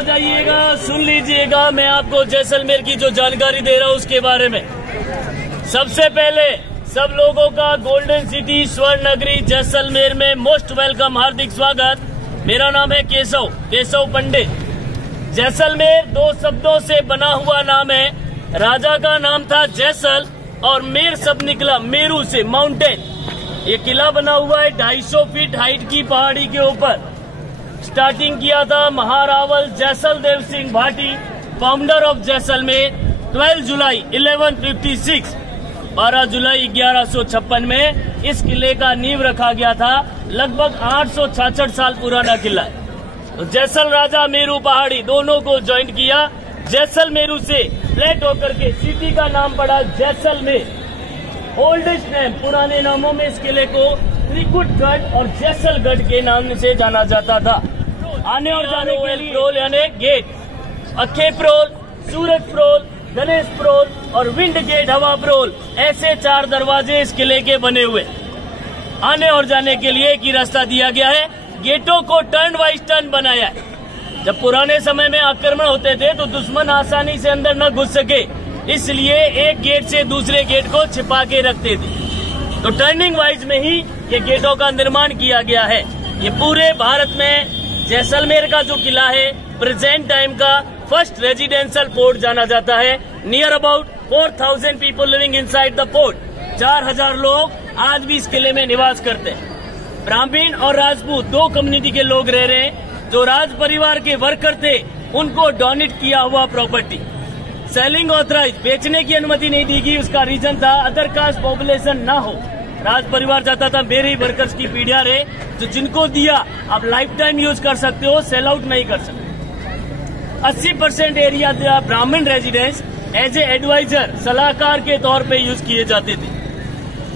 हो जाइएगा, सुन लीजिएगा, मैं आपको जैसलमेर की जो जानकारी दे रहा हूँ उसके बारे में। सबसे पहले सब लोगों का गोल्डन सिटी स्वर्ण नगरी जैसलमेर में मोस्ट वेलकम, हार्दिक स्वागत। मेरा नाम है केशव पंडित। जैसलमेर दो शब्दों से बना हुआ नाम है। राजा का नाम था जैसल और मेर सब निकला मेरू से, माउंटेन। ये किला बना हुआ है 250 फीट हाइट की पहाड़ी के ऊपर। स्टार्टिंग किया था महारावल जैसल देव सिंह भाटी, फाउंडर ऑफ जैसलमेर। 12 जुलाई 1156, 12 जुलाई 1156 में इस किले का नींव रखा गया था। लगभग 866 साल पुराना किला है। तो जैसल राजा मेरू पहाड़ी दोनों को ज्वाइंट किया। जैसलमेरू से फ्लैट होकर के सिटी का नाम पड़ा जैसलमेर। ओल्डेस्ट नेम, पुराने नामों में इस किले को त्रिकुटगढ़ और जैसलगढ़ के नाम से जाना जाता था। आने और जाने के लिए प्रोल यानी गेट, अखे प्रोल, सूरज प्रोल, गणेश प्रोल और विंड गेट हवा प्रोल, ऐसे 4 दरवाजे इस किले के बने हुए। आने और जाने के लिए एक ही रास्ता दिया गया है। गेटों को टर्न वाइज टर्न बनाया है। जब पुराने समय में आक्रमण होते थे तो दुश्मन आसानी से अंदर न घुस सके, इसलिए एक गेट से दूसरे गेट को छिपा के रखते थे। तो टर्निंग वाइज में ही ये गेटों का निर्माण किया गया है। ये पूरे भारत में जैसलमेर का जो किला है प्रेजेंट टाइम का फर्स्ट रेजिडेंशियल फोर्ट जाना जाता है। Near about 4000 people living inside the fort. 4000 लोग आज भी इस किले में निवास करते हैं। ब्राह्मण और राजपूत 2 कम्युनिटी के लोग रह रहे हैं। जो राज परिवार के वर्कर थे उनको डोनेट किया हुआ प्रॉपर्टी। सेलिंग ऑथराइज, बेचने की अनुमति नहीं दी गई। उसका रीजन था अदर कास्ट पॉपुलेशन ना हो। राज परिवार चाहता था मेरे ही वर्कर्स की पीढ़ियां रहे, तो जिनको दिया आप लाइफ टाइम यूज कर सकते हो, सेल आउट नहीं कर सकते। 80% एरिया दिया ब्राह्मण रेजिडेंस एज ए एडवाइजर, सलाहकार के तौर पे यूज किए जाते थे।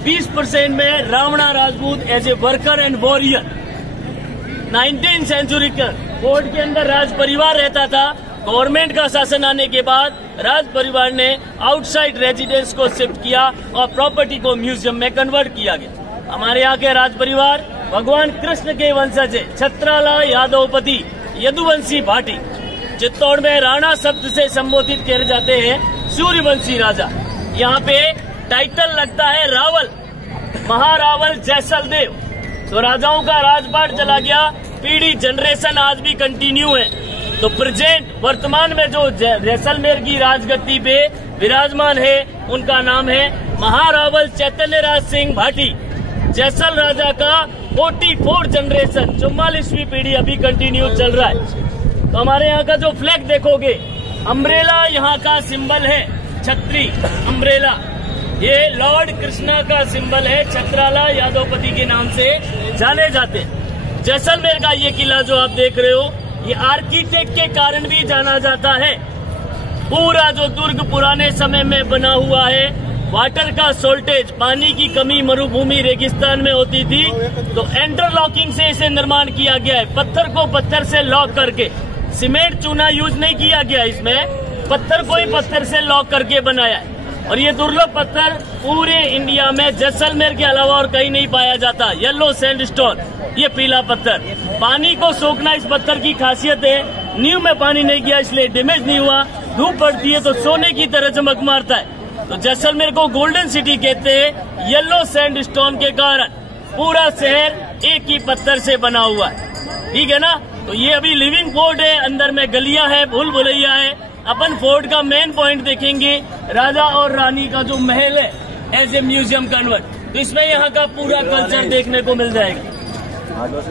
20% में Ravana Rajput as a worker and warrior. 19th century का फोर्ट के अंदर राज परिवार रहता था। गवर्नमेंट का शासन आने के बाद राज परिवार ने आउटसाइड रेजिडेंस को शिफ्ट किया और प्रॉपर्टी को म्यूजियम में कन्वर्ट किया गया। हमारे यहाँ के राज परिवार भगवान कृष्ण के वंशज है। छत्राला यादवपति यदुवंशी भाटी, चित्तौड़ में राणा शब्द से संबोधित किए जाते हैं सूर्यवंशी राजा। यहाँ पे टाइटल लगता है रावल, महारावल जैसल देव। तो राजाओं का राजपाट चला गया, पीढ़ी जनरेशन आज भी कंटिन्यू है। तो प्रेजेंट वर्तमान में जो जैसलमेर की राजगद्दी पे विराजमान है उनका नाम है महारावल चैतन्य राज सिंह भाटी। जैसल राजा का 44 जनरेशन, 44वीं पीढ़ी अभी कंटिन्यू चल रहा है। तो हमारे यहाँ का जो फ्लैग देखोगे, अम्ब्रेला यहाँ का सिंबल है, छतरी अम्ब्रेला। ये लॉर्ड कृष्णा का सिंबल है। छत्राला यादवपति के नाम से जाने जाते हैं। जैसलमेर का ये किला जो आप देख रहे हो, ये आर्किटेक्ट के कारण भी जाना जाता है। पूरा जो दुर्ग पुराने समय में बना हुआ है, वाटर का शॉर्टेज, पानी की कमी मरुभूमि रेगिस्तान में होती थी, तो इंटरलॉकिंग से इसे निर्माण किया गया है। पत्थर को पत्थर से लॉक करके, सीमेंट चूना यूज नहीं किया गया, इसमें पत्थर को ही पत्थर से लॉक करके बनाया है। और ये दुर्लभ पत्थर पूरे इंडिया में जैसलमेर के अलावा और कहीं नहीं पाया जाता। येलो सैंडस्टोन, ये पीला पत्थर, पानी को सोखना इस पत्थर की खासियत है। नींव में पानी नहीं गया इसलिए डैमेज नहीं हुआ। धूप पड़ती है तो सोने की तरह चमक मारता है। तो जैसलमेर को गोल्डन सिटी कहते हैं येलो सैंडस्टोन के कारण। पूरा शहर एक ही पत्थर से बना हुआ है, ठीक है ना। तो ये अभी लिविंग फोर्ट है, अंदर में गलियां है, भूल भुलैया है। अपन फोर्ट का मेन पॉइंट देखेंगे, राजा और रानी का जो महल है एज ए म्यूजियम कन्वर्ट। तो इसमें यहाँ का पूरा कल्चर देखने को मिल जाएगा,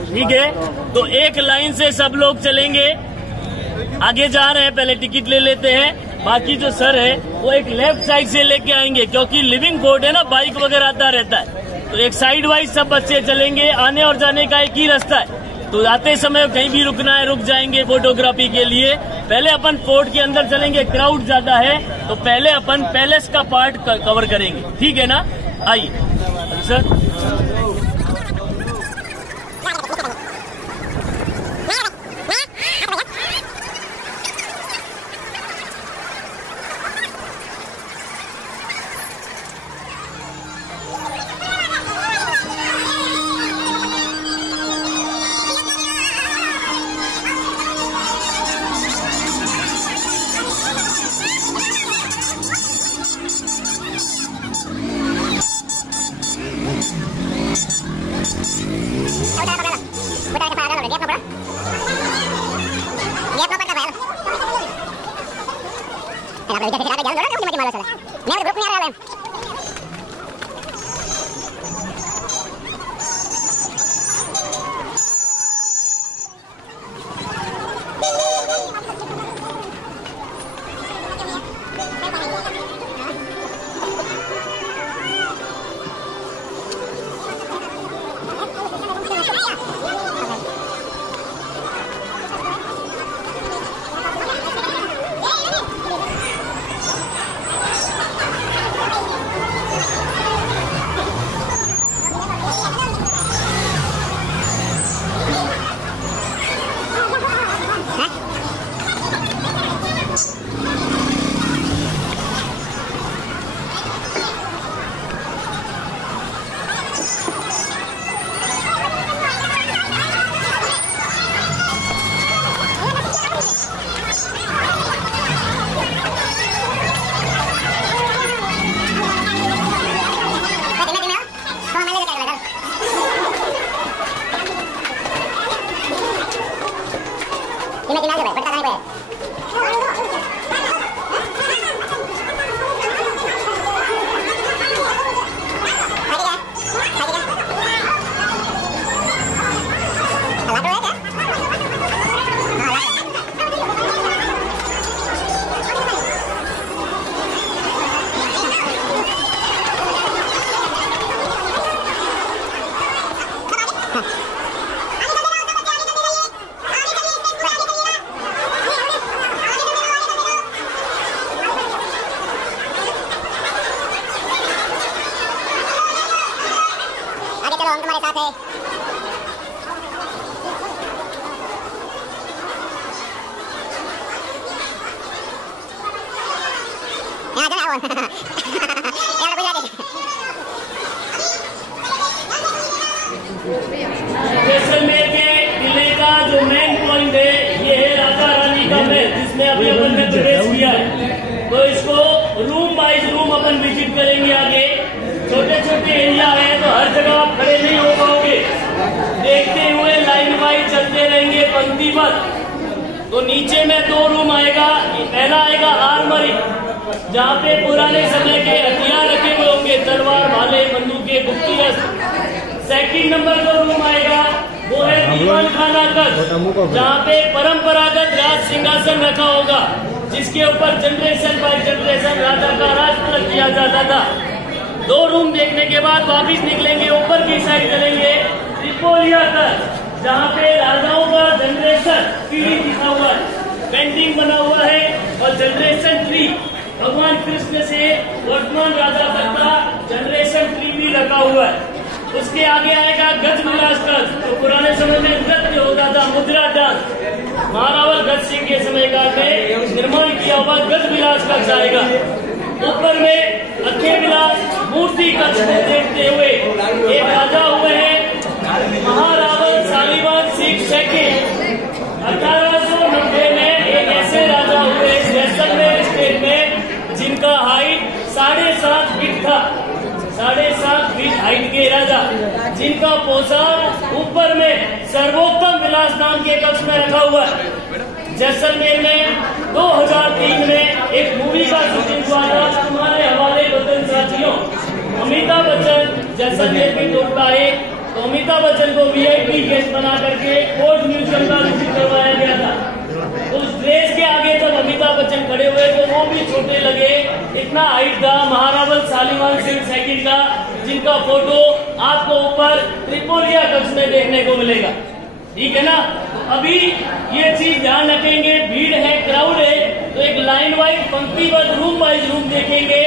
ठीक है। तो एक लाइन से सब लोग चलेंगे, आगे जा रहे हैं, पहले टिकट ले लेते हैं। बाकी जो सर है वो एक लेफ्ट साइड से लेके आएंगे, क्योंकि लिविंग फोर्ट है ना, बाइक वगैरह आता रहता है। तो एक साइड वाइज सब बच्चे चलेंगे। आने और जाने का एक ही रास्ता है, तो आते समय कहीं भी रुकना है रुक जाएंगे फोटोग्राफी के लिए। पहले अपन फोर्ट के अंदर चलेंगे, क्राउड ज्यादा है, तो पहले अपन पैलेस का पार्ट कवर करेंगे, ठीक है ना। आइए सर। बड़ों तुम्हारे साथ है। यहाँ जाना है जैसलमेर के किले का जो मेन पॉइंट है ये है राजा रानी का महल, जिसमें अभी अपन ने प्रवेश किया है। तो इसको रूम बाइज रूम अपन विजिट करेंगे आगे। छोटे छोटे एरिया है तो हर जगह आप खड़े नहीं हो पाओगे, देखते हुए लाइन वाइज चलते रहेंगे पंक्तिबद्ध। तो नीचे में 2 रूम आएगा। पहला आएगा आर्मरी, जहाँ पे पुराने समय के हथियार रखे हुए होंगे, तलवार, भाले, बंदूकें, गुप्ती अस्त्र। सेकंड नंबर जो रूम आएगा वो है दीवान खाना कक्ष, जहाँ पे परंपरागत राज सिंहासन रखा होगा, जिसके ऊपर जनरेशन बाय जनरेशन राजा का राज तिलक किया जाता था। 2 रूम देखने के बाद वापिस निकलेंगे, ऊपर की साइड चलेंगे त्रिपोलिया कक्ष, जहाँ पे राजाओं का जनरेशन पीढ़ी लिखा हुआ है, पेंटिंग बना हुआ है और जनरेशन ट्री भगवान कृष्ण से वर्तमान राजा तक का जनरेशन ट्री भी रखा हुआ है। उसके आगे आएगा गज विलास कक्ष, तो पुराने समय में नृत्य होता था, मुद्रा डांस, महारावल गज सिंह के समय का में निर्माण किया हुआ गज विलास कक्ष आएगा। ऊपर में अखे विलास मूर्ति कक्ष को देखते हुए एक राजा हुए हैं महारावल शालीवान सिंह सेकंड। 1890 में एक ऐसे राजा हुए जैसलमेर स्टेट में जिनका हाइट 7.5 फीट था, 7.5 फीट हाइट के राजा, जिनका पोशाक ऊपर में सर्वोत्तम विलास नाम के कक्ष में रखा हुआ है। जैसलमेर में 2003 में एक मूवी का शूटिंग हुआ था, तुम्हारे हवाले वतन साथियों। अमिताभ बच्चन जैसलमेर में टोकता है, तो अमिताभ बच्चन को VIP गेस्ट बना करके फोर्ट म्यूजियम का विजिट करवाया गया था। तो उस ड्रेस के आगे जब अमिताभ बच्चन खड़े हुए तो वो भी छोटे लगे, इतना हाइट था महारावल शालीवान सिंह सेकंड का, जिनका फोटो आपको ऊपर त्रिपोलिया कक्ष में देखने को मिलेगा। ठीक है ना। अभी ये चीज ध्यान रखेंगे, भीड़ है, क्राउड है, तो एक लाइन वाइज पंक्तिबद्ध रूम वाइज रूम देखेंगे।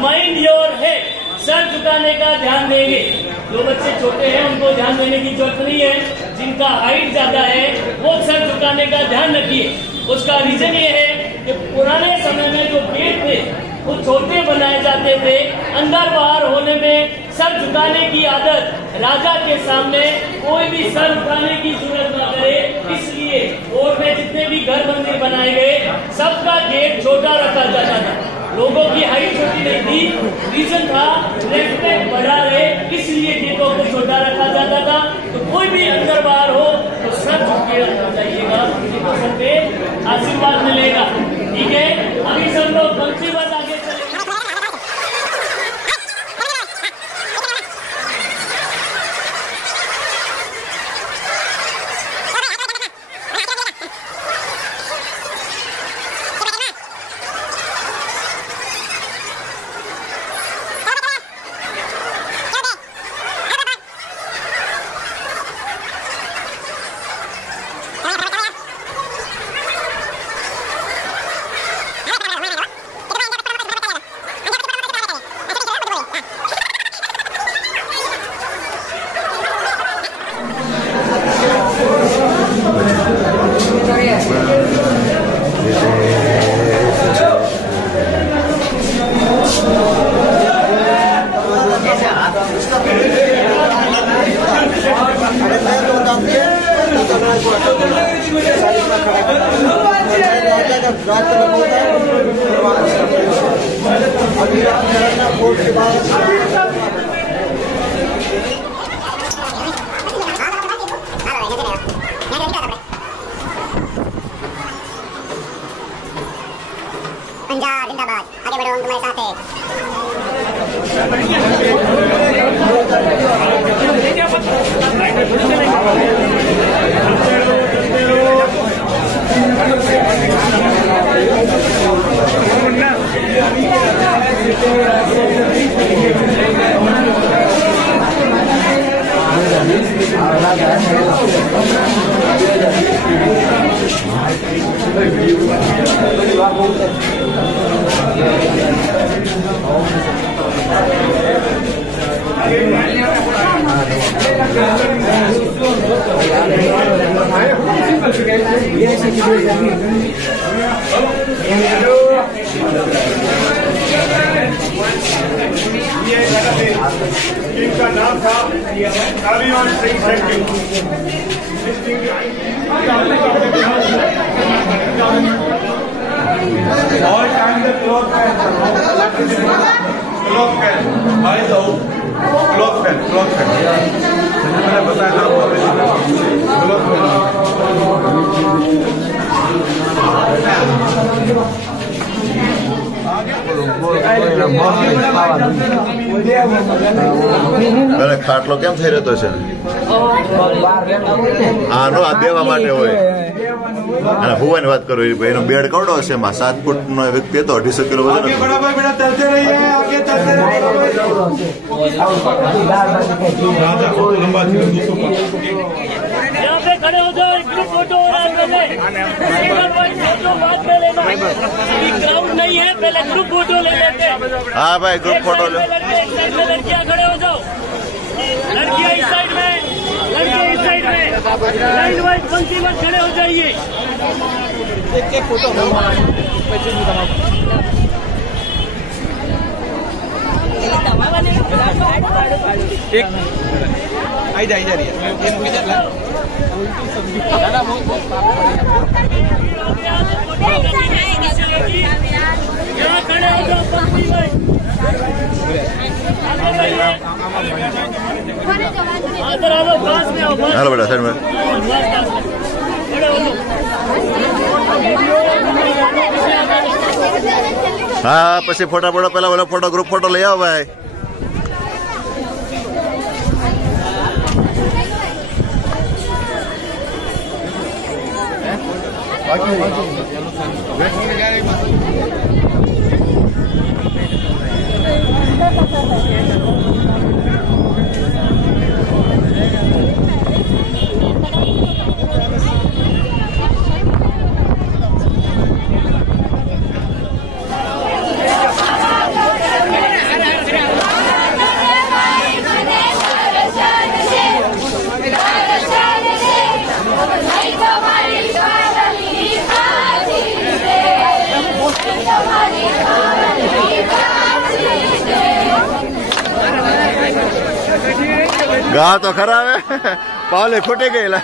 माइंड योर हेड, सर झुकाने का ध्यान देंगे। जो बच्चे छोटे हैं उनको ध्यान देने की जरूरत नहीं है, जिनका हाइट ज्यादा है वो सर झुकाने का ध्यान रखिए। उसका रीजन ये है कि पुराने समय में जो गेट थे वो छोटे बनाए जाते थे, अंदर बाहर होने में सर झुकाने की आदत राजा के सामने कोई भी सर उठाने की जरूरत न करे, इसलिए कोर्ट में जितने भी घर मंदिर बनाए गए सबका गेट छोटा रखा जाता था। लोगों की हाइट छोटी नहीं थी, रीजन था रेस्पेक्ट बढ़ा रहे, इसलिए गेटों को छोटा रखा जाता था। तो कोई भी अंदर बाहर हो तो सर झुके रखना चाहिएगा, तो सबसे आशीर्वाद मिलेगा। ठीक है, अभी सब लोग पंक्तिबद्ध आगे चलेंगे। पंजाब जिंदाबाद, आगे बढ़ो, हम तुम्हारे साथ है। इनका नाम था Kaleen Singh Sethi. All time the clock fan भाई साहब, क्लॉक फैन मैंने बताया क्लॉक ખાટલો કેમ થઈ રહ્યો છે? આનો આ દેવા માટે હોય. અને હુવાની વાત કરો, એનો બેડ કવડો હશે, એમાં 7 ફૂટનો વ્યક્તિ હતો, 250 કિલો વજન. यहाँ पे खड़े हो जाओ, ग्रुप फोटो हो रहा है, पहले फोटो बाद में लेना, अभी ग्राउंड नहीं है, पहले ग्रुप फोटो ले लेते हैं। हाँ भाई, ग्रुप फोटो ले. एक साइड में लड़कियां खड़े हो जाओ, लड़कियां इस साइड में, लड़के इस साइड में, लाइन वाइज पंक्ति में खड़े हो जाइए। एक फोटो एक आई जा रही है। यहाँ खड़े हो जाओ पंक्ति में, आगे आ जाओ, पास में आओ, हेलो बेटा, साइड में. हाँ, પછી ફોટા પડો, પેલા ઓલો ફોટો, ગ્રુપ ફોટો લઈ આવો ભાઈ. ગા તો ખરા હવે, પાવલે ફૂટી ગયેલા.